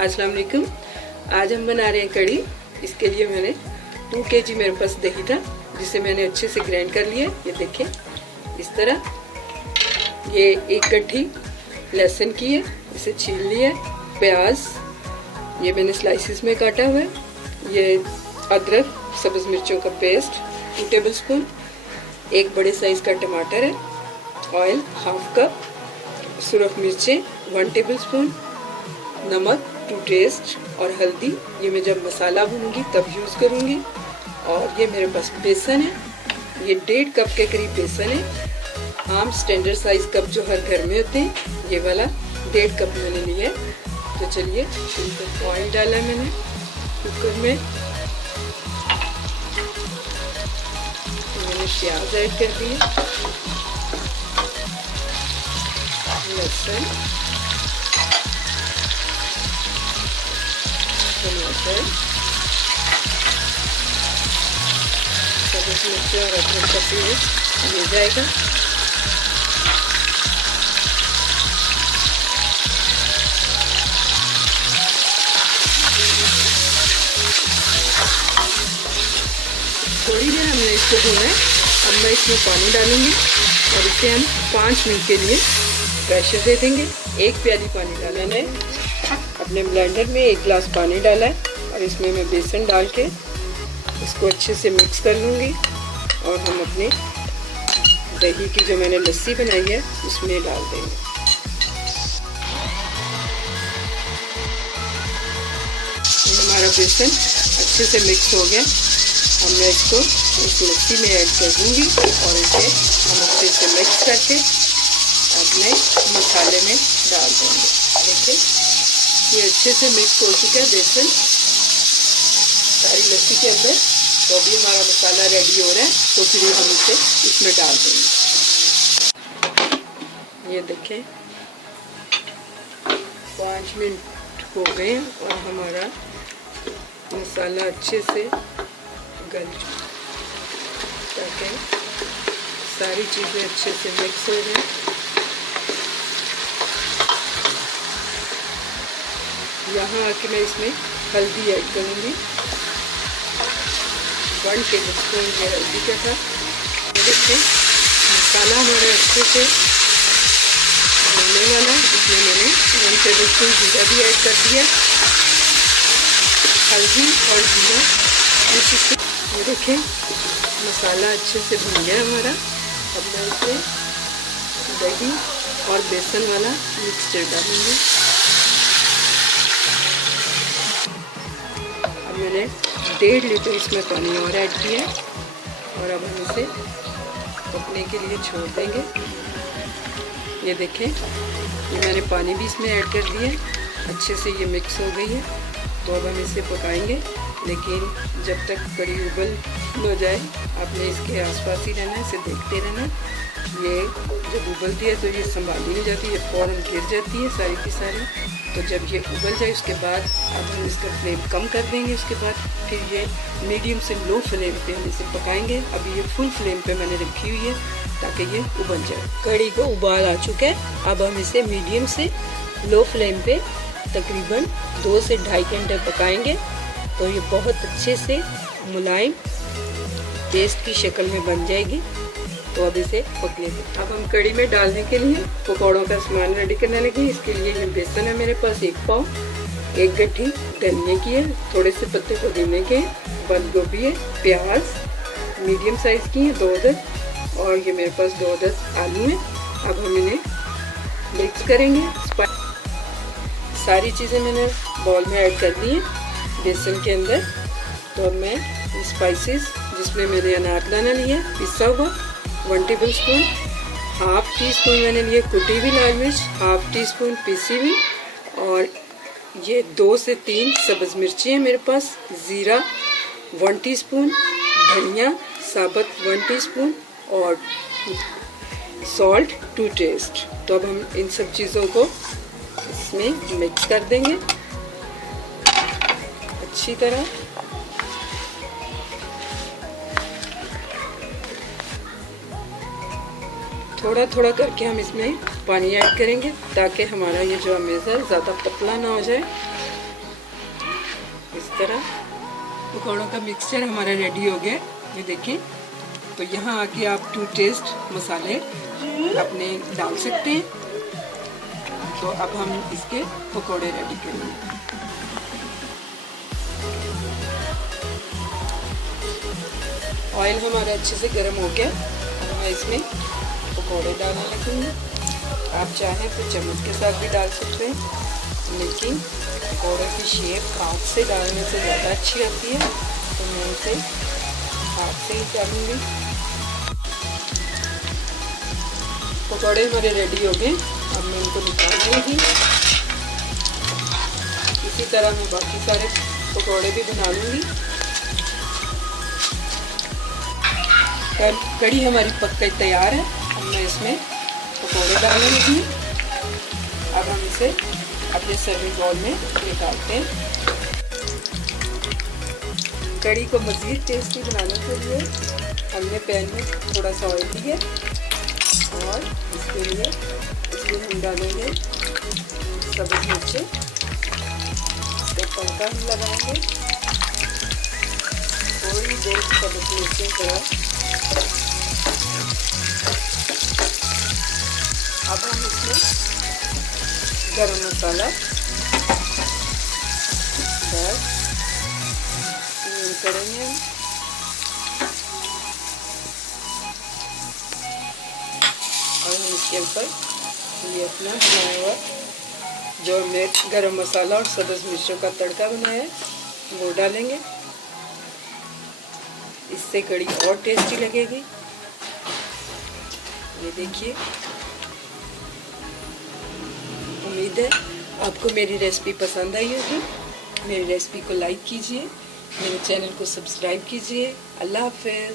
अस्सलाम वालेकुम। आज हम बना रहे हैं कड़ी। इसके लिए मैंने 2 kg मेरे पास दही था, जिसे मैंने अच्छे से ग्राइंड कर लिया। ये देखें इस तरह। ये 1 गट्ठी लहसुन की है, इसे छील लिया। प्याज ये मैंने स्लाइसिस में काटा हुआ है। ये अदरक सब्ज मिर्चों का पेस्ट 2 टेबलस्पून। 1 बड़े साइज का टमाटर है। Oil 1/2 cup. सुरख मिर्चें 1 टेबलस्पून। नमक टू टेस्ट और हल्दी ये मैं जब मसाला भूनूंगी तब यूज़ करूंगी। और ये मेरे पास बेसन है, ये 1.5 कप के करीब बेसन है। आम स्टैंडर्ड साइज कप जो हर घर में होते हैं, ये वाला 1.5 कप मैंने लिया है। तो चलिए ऑयल डाला है मैंने कुकर में। तो मैंने प्याज ऐड कर दिया, लहसुन, टमाटर, सब्ज़ मिर्ची और अदरक का पेस्ट ये जाएगा। थोड़ी देर हमने इसको भूना है। अब मैं इसमें पानी डालूंगी और इसे हम 5 मिनट के लिए प्रेशर दे देंगे। 1 प्याली पानी डाला। मैंने अपने ब्लेंडर में 1 गिलास पानी डाला है और इसमें मैं बेसन डाल के इसको अच्छे से मिक्स कर लूँगी। और हम अपने दही की जो मैंने लस्सी बनाई है उसमें डाल देंगे। हमारा बेसन अच्छे से मिक्स हो गया। अब मैं इसको इस लस्सी में ऐड कर दूँगी और इसे हम अच्छे से मिक्स करके अपने मसाले में डाल देंगे। देखिए ये अच्छे से मिक्स हो चुका है बेसन सारी लस्सी के अंदर। तो अभी हमारा मसाला रेडी हो रहा है, तो फिर हम इसे इसमें डाल देंगे। ये देखें 5 मिनट हो गए और हमारा मसाला अच्छे से गल चुका, ताकि सारी चीज़ें अच्छे से मिक्स हो जाए। यहाँ आके मैं इसमें हल्दी ऐड करूँगी। 1 टेबलस्पून ये हल्दी का था। देखिए मसाला हमारा अच्छे से भुनने वाला। इसमें मैंने 1 टेबलस्पून जीरा भी ऐड कर दिया। हल्दी और जीरा ये देखें मसाला अच्छे से भुन गया हमारा। अब मैं इसमें दही और बेसन वाला मिक्सचर डालूँगी। मैंने 1.5 लीटर इसमें पानी और ऐड किया और अब हम इसे पकने के लिए छोड़ देंगे। ये देखें ये मैंने पानी भी इसमें ऐड कर दिया, अच्छे से ये मिक्स हो गई है। तो अब हम इसे पकाएंगे, लेकिन जब तक कड़ी उबल न जाए आपने इसके आसपास ही रहना है, इसे देखते रहना। ये जब उबलती है तो ये संभाली नहीं जाती, ये फ़ौरन गिर जाती है सारी की सारी। तो जब ये उबल जाए उसके बाद अब हम इसका फ्लेम कम कर देंगे। उसके बाद फिर ये मीडियम से लो फ्लेम पे हम इसे पकाएंगे। अभी ये फुल फ्लेम पे मैंने रखी हुई है ताकि ये उबल जाए। कड़ी को उबाल आ चुका है। अब हम इसे मीडियम से लो फ्लेम पे तकरीबन 2 से 2.5 घंटे पकाएंगे। तो ये बहुत अच्छे से मुलायम पेस्ट की शक्ल में बन जाएगी। तो अब इसे पकने दें। अब हम कड़ी में डालने के लिए पकौड़ों का सामान रेडी करने लगे। इसके लिए ये बेसन है मेरे पास 1 पाव। 1 गट्ठी धनिया की है, थोड़े से पत्ते पुदीने के, बंद गोभी है, प्याज मीडियम साइज की है 2 अदद, और ये मेरे पास 2 अदद आलू है। अब हम इन्हें मिक्स करेंगे। सारी चीज़ें मैंने बॉल में ऐड कर दी हैं बेसन के अंदर। तो अब मैं स्पाइसेस जिसमें मैंने अनारदाना लिया पिसा हुआ 1 टेबलस्पून, 1/2 टीस्पून मैंने लिए कुटी हुई लाल मिर्च, 1/2 टीस्पून पीसी हुई, और ये 2 से 3 सब्ज़ मिर्ची है मेरे पास, ज़ीरा 1 टीस्पून, धनिया साबुत 1 टीस्पून और सॉल्ट टू टेस्ट। तो अब हम इन सब चीज़ों को इसमें मिक्स कर देंगे अच्छी तरह। थोड़ा थोड़ा करके हम इसमें पानी ऐड करेंगे ताकि हमारा ये जो अमेज़ा ज़्यादा पतला ना हो जाए। इस तरह पकौड़ों का मिक्सचर हमारा रेडी हो गया। ये देखें। तो यहाँ आके आप टू टेस्ट मसाले अपने डाल सकते हैं। तो अब हम इसके पकौड़े रेडी करेंगे। ऑयल हमारा अच्छे से गर्म हो गया। अब मैं इसमें पकौड़े डालने लगूँगी। आप चाहें तो चम्मच के साथ भी डाल सकते हैं, लेकिन पकौड़े की शेप हाथ से डालने से ज़्यादा अच्छी आती है, तो मैं इसे हाथ से ही डालूँगी। पकौड़े हमारे रेडी हो गए। अब मैं इनको निकाल दूँगी। इसी तरह मैं बाकी सारे पकौड़े भी बना लूँगी। कढ़ी हमारी पक के तैयार है। अब मैं इसमें पकौड़े डालने लगी। अब हम इसे अपने सर्विंग बाउल में निकालते हैं। कढ़ी को मज़ीद टेस्टी बनाने के लिए हमने पैन में थोड़ा सा ऑयल लिया और इसके लिए इसमें हम डालेंगे सब्ज़ मिर्चें। इसका तड़का हम लगाएंगे। थोड़ी देर सब्ज़ मिर्चें जरा। अब हम इसमें गरम मसाला करेंगे और हम इसके ऊपर ये अपना बनाया हुआ जो हमने गरम मसाला और सब्ज़ मिर्चों का तड़का बनाया है वो डालेंगे। इससे कढ़ी और टेस्टी लगेगी। ये देखिए। उम्मीद है आपको मेरी रेसिपी पसंद आई होगी। मेरी रेसिपी को लाइक कीजिए, मेरे चैनल को सब्सक्राइब कीजिए। अल्लाह हाफ़िज़।